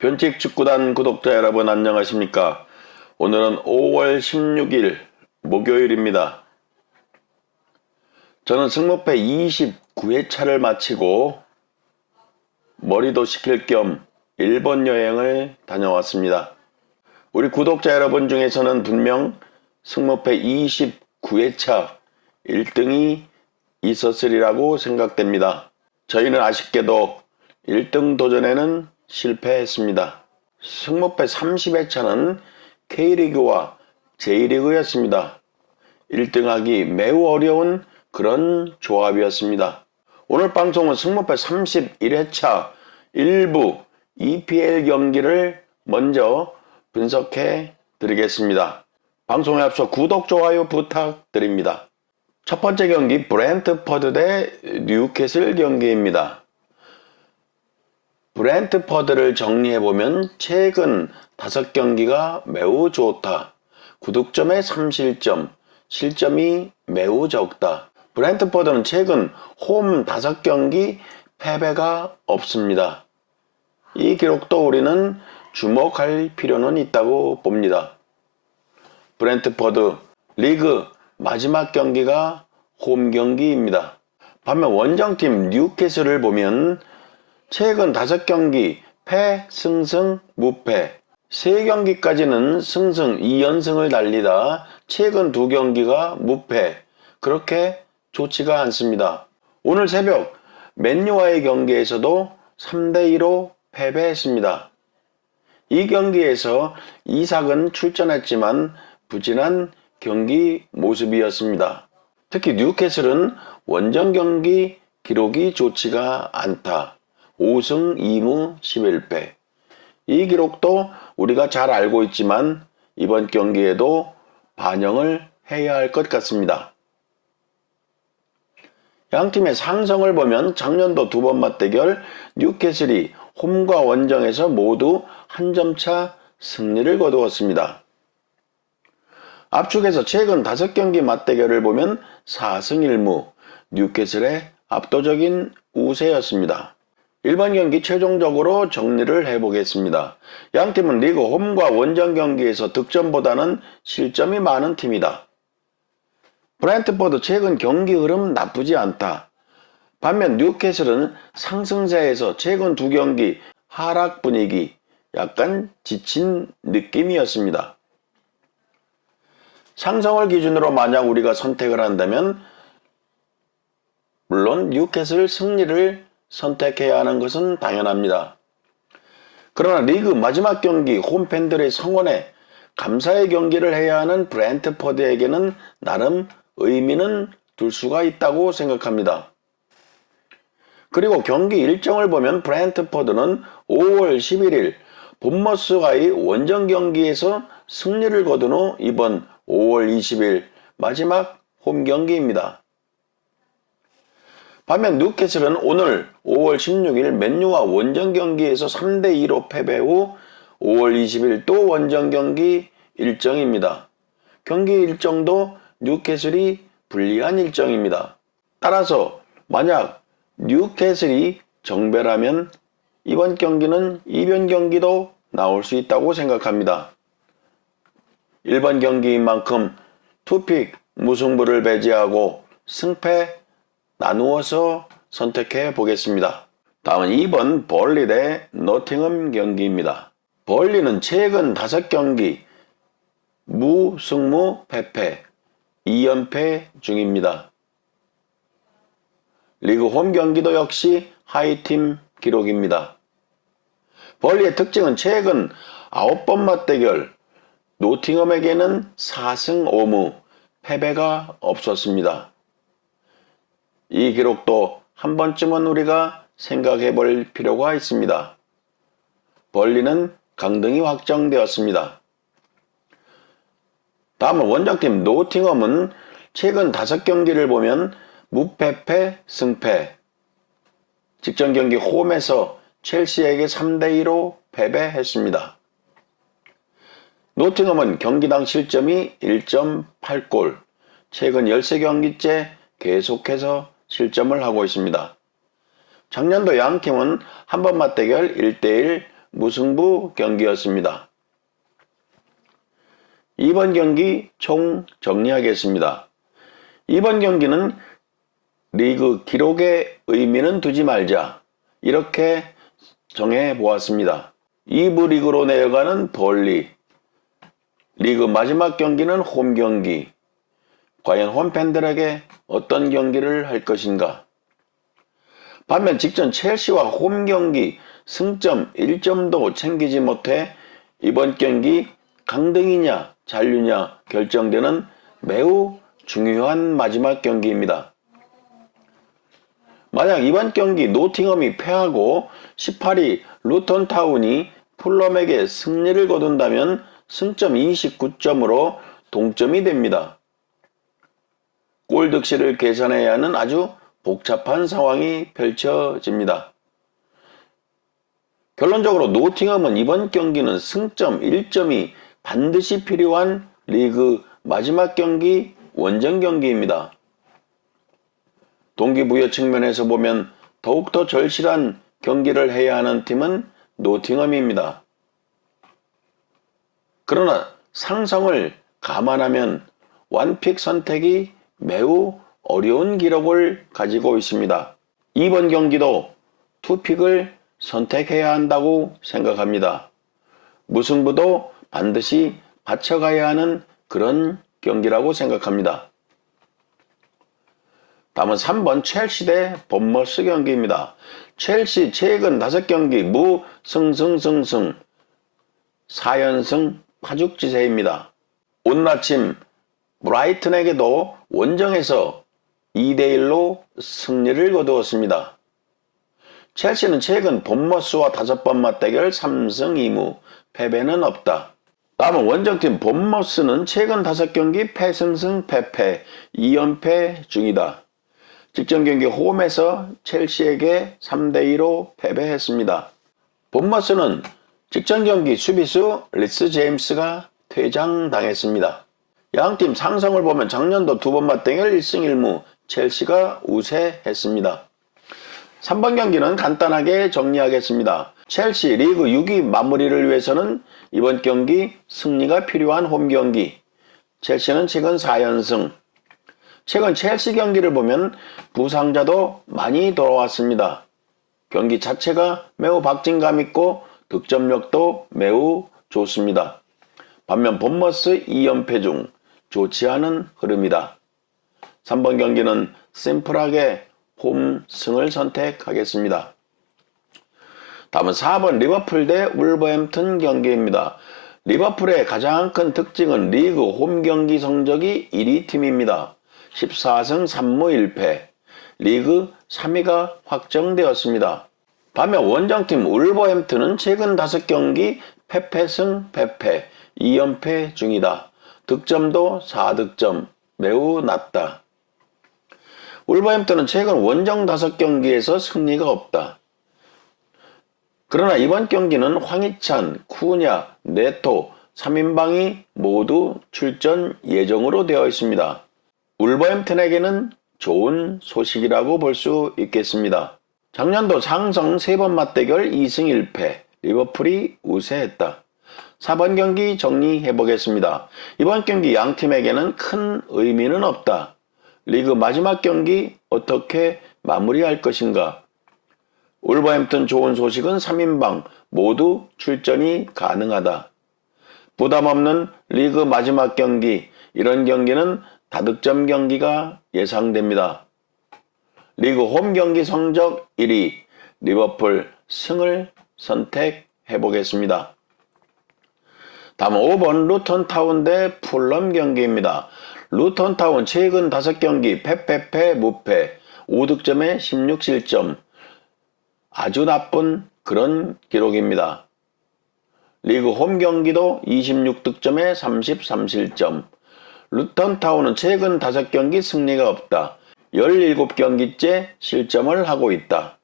변칙 축구단 구독자 여러분 안녕하십니까? 오늘은 5월 16일 목요일입니다. 저는 승무패 29회차를 마치고 머리도 식힐 겸 일본 여행을 다녀왔습니다. 우리 구독자 여러분 중에서는 분명 승무패 29회차 1등이 있었으리라고 생각됩니다. 저희는 아쉽게도 1등 도전에는 실패했습니다. 승무패 30회차는 K리그와 J리그였습니다. 1등하기 매우 어려운 그런 조합이었습니다. 오늘 방송은 승무패 31회차 일부 EPL 경기를 먼저 분석해 드리겠습니다. 방송에 앞서 구독, 좋아요 부탁드립니다. 첫 번째 경기 브렌트퍼드 대 뉴캐슬 경기입니다. 브렌트퍼드를 정리해보면 최근 5경기가 매우 좋다. 9득점에 3실점, 실점이 매우 적다. 브렌트퍼드는 최근 홈 5경기 패배가 없습니다. 이 기록도 우리는 주목할 필요는 있다고 봅니다. 브렌트퍼드 리그 마지막 경기가 홈 경기입니다. 반면 원정팀 뉴캐슬을 보면 최근 5경기 패, 승승, 무패 3경기까지는 승승 2연승을 달리다 최근 2경기가 무패 그렇게 좋지가 않습니다. 오늘 새벽 맨유와의 경기에서도 3대2로 패배했습니다. 이 경기에서 이삭은 출전했지만 부진한 경기 모습이었습니다. 특히 뉴캐슬은 원정 경기 기록이 좋지가 않다. 5승 2무 11패. 이 기록도 우리가 잘 알고 있지만 이번 경기에도 반영을 해야 할 것 같습니다. 양팀의 상성을 보면 작년도 2번 맞대결 뉴캐슬이 홈과 원정에서 모두 한 점 차 승리를 거두었습니다. 압축해서 최근 5경기 맞대결을 보면 4승 1무 뉴캐슬의 압도적인 우세였습니다. 1번 경기 최종적으로 정리를 해보겠습니다. 양팀은 리그 홈과 원정 경기에서 득점보다는 실점이 많은 팀이다. 브렌트퍼드 최근 경기 흐름 나쁘지 않다. 반면 뉴캐슬은 상승세에서 최근 2경기 하락 분위기, 약간 지친 느낌이었습니다. 상성을 기준으로 만약 우리가 선택을 한다면 물론 뉴캐슬 승리를 선택해야 하는 것은 당연합니다. 그러나 리그 마지막 경기 홈팬들의 성원에 감사의 경기를 해야 하는 브렌트퍼드에게는 나름 의미는 둘 수가 있다고 생각합니다. 그리고 경기 일정을 보면 브렌트퍼드는 5월 11일 본머스와의 원정 경기에서 승리를 거둔 후 이번 5월 20일 마지막 홈 경기입니다. 반면 뉴캐슬은 오늘 5월 16일 맨유와 원정 경기에서 3대2로 패배 후 5월 20일 또 원정 경기 일정입니다. 경기 일정도 뉴캐슬이 불리한 일정입니다. 따라서 만약 뉴캐슬이 정배라면 이번 경기는 이변 경기도 나올 수 있다고 생각합니다. 1번 경기인 만큼 투픽 무승부를 배제하고 승패 나누어서 선택해 보겠습니다. 다음은 2번 벌리 대 노팅엄 경기입니다. 벌리는 최근 5경기 무승무 패패 2연패 중입니다. 리그 홈 경기도 역시 하이팀 기록입니다. 벌리의 특징은 최근 9번 맞대결 노팅엄에게는 4승 5무 패배가 없었습니다. 이 기록도 한 번쯤은 우리가 생각해 볼 필요가 있습니다. 벌리는 강등이 확정되었습니다. 다음은 원정팀 노팅엄은 최근 5경기를 보면 무패패 승패. 직전 경기 홈에서 첼시에게 3대2로 패배했습니다. 노팅엄은 경기당 실점이 1.8골, 최근 13경기째 계속해서 실점을 하고 있습니다. 작년도 양팀은 한번 맞대결 1대1 무승부 경기였습니다. 이번 경기 총 정리하겠습니다. 이번 경기는 리그 기록에 의미는 두지 말자, 이렇게 정해 보았습니다. 2부 리그로 내려가는 벌리, 리그 마지막 경기는 홈 경기. 과연 홈팬들에게 어떤 경기를 할 것인가? 반면 직전 첼시와 홈 경기 승점 1점도 챙기지 못해 이번 경기 강등이냐 잔류냐 결정되는 매우 중요한 마지막 경기입니다. 만약 이번 경기 노팅엄이 패하고 18위 루턴타운이 풀럼에게 승리를 거둔다면 승점 29점으로 동점이 됩니다. 골 득실을 계산해야 하는 아주 복잡한 상황이 펼쳐집니다. 결론적으로 노팅엄은 이번 경기는 승점 1점이 반드시 필요한 리그 마지막 경기 원정 경기입니다. 동기부여 측면에서 보면 더욱더 절실한 경기를 해야 하는 팀은 노팅엄입니다. 그러나 상성을 감안하면 원픽 선택이 매우 어려운 기록을 가지고 있습니다. 이번 경기도 투픽을 선택해야 한다고 생각합니다. 무승부도 반드시 바쳐가야 하는 그런 경기라고 생각합니다. 다음은 3번 첼시 대 본머스 경기입니다. 첼시 최근 5경기 무승승승승 4연승 파죽지세입니다. 오늘 아침 브라이튼에게도 원정에서 2대1로 승리를 거두었습니다. 첼시는 최근 본머스와 5번 맞대결 3승 2무, 패배는 없다. 다음은 원정팀 본머스는 최근 5경기 패승승 패패 2연패 중이다. 직전 경기 홈에서 첼시에게 3대2로 패배했습니다. 본머스는 직전 경기 수비수 리스 제임스가 퇴장당했습니다. 양팀 상성을 보면 작년도 2번 맞대결 1승 1무 첼시가 우세했습니다. 3번 경기는 간단하게 정리하겠습니다. 첼시 리그 6위 마무리를 위해서는 이번 경기 승리가 필요한 홈 경기. 첼시는 최근 4연승. 최근 첼시 경기를 보면 부상자도 많이 돌아왔습니다. 경기 자체가 매우 박진감 있고 득점력도 매우 좋습니다. 반면 본머스 2연패 중 좋지 않은 흐름이다. 3번 경기는 심플하게 홈승을 선택하겠습니다. 다음은 4번 리버풀 대 울버햄튼 경기입니다. 리버풀의 가장 큰 특징은 리그 홈 경기 성적이 1위 팀입니다. 14승 3무 1패, 리그 3위가 확정되었습니다. 반면 원정팀 울버햄튼은 최근 5경기 패패승 패패 2연패 중이다. 득점도 4득점, 매우 낮다. 울버햄튼은 최근 원정 5경기에서 승리가 없다. 그러나 이번 경기는 황희찬, 쿠냐, 네토, 3인방이 모두 출전 예정으로 되어 있습니다. 울버햄튼에게는 좋은 소식이라고 볼 수 있겠습니다. 작년도 상성 3번 맞대결 2승 1패, 리버풀이 우세했다. 4번 경기 정리해보겠습니다. 이번 경기 양팀에게는 큰 의미는 없다. 리그 마지막 경기 어떻게 마무리할 것인가? 울버햄튼 좋은 소식은 3인방 모두 출전이 가능하다. 부담 없는 리그 마지막 경기, 이런 경기는 다득점 경기가 예상됩니다. 리그 홈 경기 성적 1위, 리버풀 승을 선택해보겠습니다. 다음 5번 루턴타운 대 풀럼 경기입니다. 루턴타운 최근 5경기 패패패 무패 5득점에 16실점, 아주 나쁜 그런 기록입니다. 리그 홈 경기도 26득점에 33실점. 루턴타운은 최근 5경기 승리가 없다. 17경기째 실점을 하고 있다.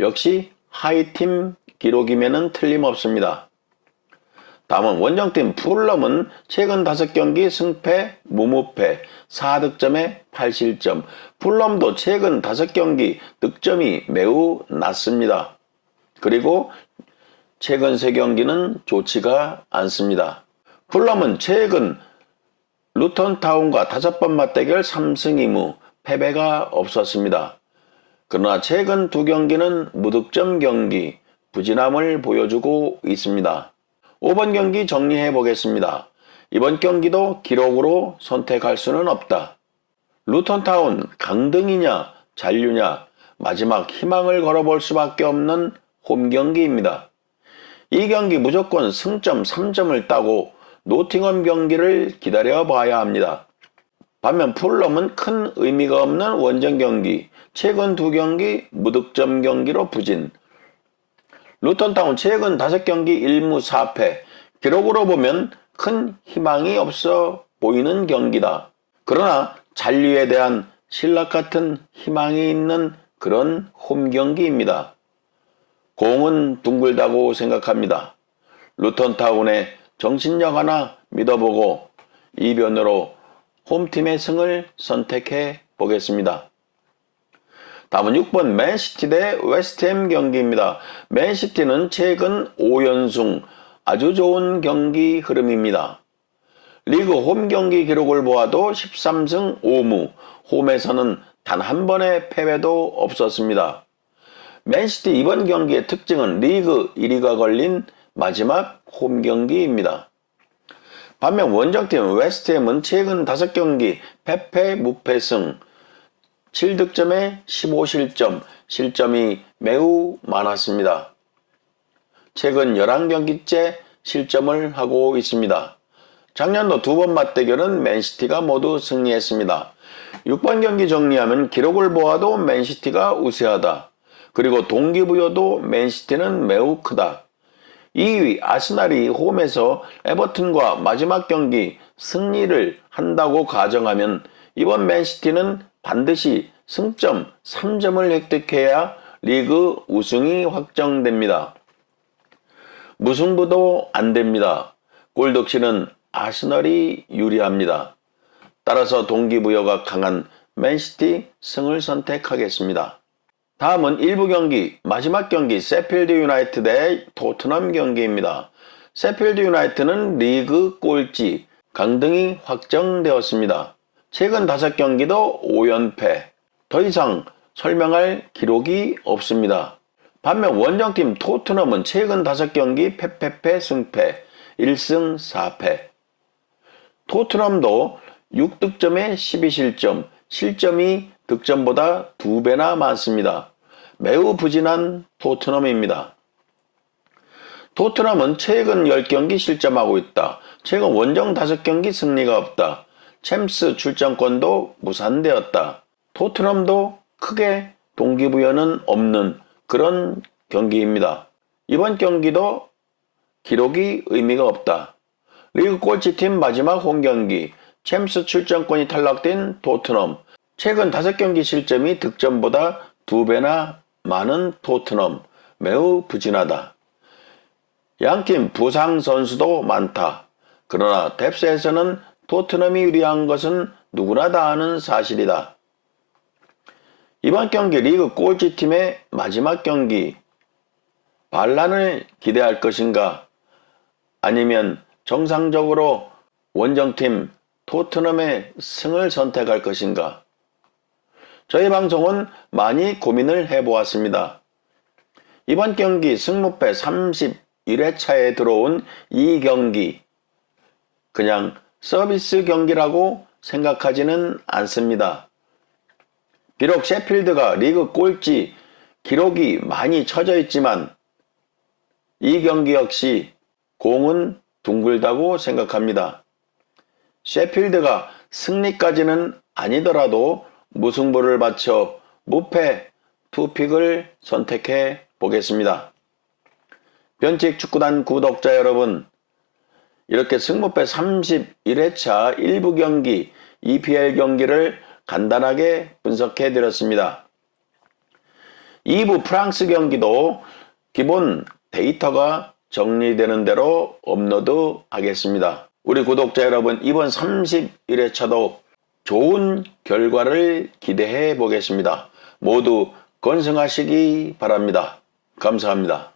역시 하위팀 기록이면은 틀림없습니다. 다음은 원정팀 풀럼은 최근 5경기 승패 무무패 4득점에 8실점. 풀럼도 최근 5경기 득점이 매우 낮습니다. 그리고 최근 세 경기는 좋지가 않습니다. 풀럼은 최근 루턴타운과 5번 맞대결 3승 2무 패배가 없었습니다. 그러나 최근 두 경기는 무득점 경기, 부진함을 보여주고 있습니다. 5번 경기 정리해 보겠습니다. 이번 경기도 기록으로 선택할 수는 없다. 루턴타운 강등이냐 잔류냐 마지막 희망을 걸어볼 수밖에 없는 홈 경기입니다. 이 경기 무조건 승점 3점을 따고 노팅엄 경기를 기다려 봐야 합니다. 반면 풀럼은 큰 의미가 없는 원정 경기, 최근 두 경기 무득점 경기로 부진. 루턴타운 최근 5경기 1무 4패, 기록으로 보면 큰 희망이 없어 보이는 경기다. 그러나 잔류에 대한 신락 같은 희망이 있는 그런 홈 경기입니다. 공은 둥글다고 생각합니다. 루턴타운의 정신력 하나 믿어보고 이변으로 홈팀의 승을 선택해 보겠습니다. 다음은 6번 맨시티 대 웨스트햄 경기입니다. 맨시티는 최근 5연승 아주 좋은 경기 흐름입니다. 리그 홈 경기 기록을 보아도 13승 5무, 홈에서는 단 한 번의 패배도 없었습니다. 맨시티 이번 경기의 특징은 리그 1위가 걸린 마지막 홈 경기입니다. 반면 원정팀 웨스트햄은 최근 5경기 패패 무패승, 7득점에 15실점, 실점이 매우 많았습니다. 최근 11경기째 실점을 하고 있습니다. 작년도 2번 맞대결은 맨시티가 모두 승리했습니다. 6번 경기 정리하면 기록을 보아도 맨시티가 우세하다. 그리고 동기부여도 맨시티는 매우 크다. 2위 아스날이 홈에서 에버튼과 마지막 경기 승리를 한다고 가정하면 이번 맨시티는 반드시 승점 3점을 획득해야 리그 우승이 확정됩니다. 무승부도 안됩니다. 골득실은 아스널이 유리합니다. 따라서 동기부여가 강한 맨시티 승을 선택하겠습니다. 다음은 1부 경기, 마지막 경기 세필드 유나이티드 대 토트넘 경기입니다. 세필드 유나이티드는 리그 꼴찌, 강등이 확정되었습니다. 최근 5경기도 5연패, 더 이상 설명할 기록이 없습니다. 반면 원정팀 토트넘은 최근 5경기 패패패 승패, 1승 4패. 토트넘도 6득점에 12실점, 실점이 득점보다 2배나 많습니다. 매우 부진한 토트넘입니다. 토트넘은 최근 10경기 실점하고 있다. 최근 원정 5경기 승리가 없다. 챔스 출전권도 무산되었다. 토트넘도 크게 동기부여는 없는 그런 경기입니다. 이번 경기도 기록이 의미가 없다. 리그 꼴찌팀 마지막 홈경기, 챔스 출전권이 탈락된 토트넘, 최근 5경기 실점이 득점보다 2배나 많은 토트넘, 매우 부진하다. 양팀 부상 선수도 많다. 그러나 뎁스에서는 토트넘이 유리한 것은 누구나 다 아는 사실이다. 이번 경기 리그 꼴찌팀의 마지막 경기, 반란을 기대할 것인가? 아니면 정상적으로 원정팀 토트넘의 승을 선택할 것인가? 저희 방송은 많이 고민을 해보았습니다. 이번 경기 승무패 31회차에 들어온 이 경기, 그냥 서비스 경기라고 생각하지는 않습니다. 비록 셰필드가 리그 꼴찌 기록이 많이 쳐져 있지만 이 경기 역시 공은 둥글다고 생각합니다. 셰필드가 승리까지는 아니더라도 무승부를 바쳐 무패 투픽을 선택해 보겠습니다. 변칙 축구단 구독자 여러분, 이렇게 승무패 31회차 1부 경기 EPL 경기를 간단하게 분석해 드렸습니다. 2부 프랑스 경기도 기본 데이터가 정리되는 대로 업로드 하겠습니다. 우리 구독자 여러분, 이번 31회차도 좋은 결과를 기대해 보겠습니다. 모두 건승하시기 바랍니다. 감사합니다.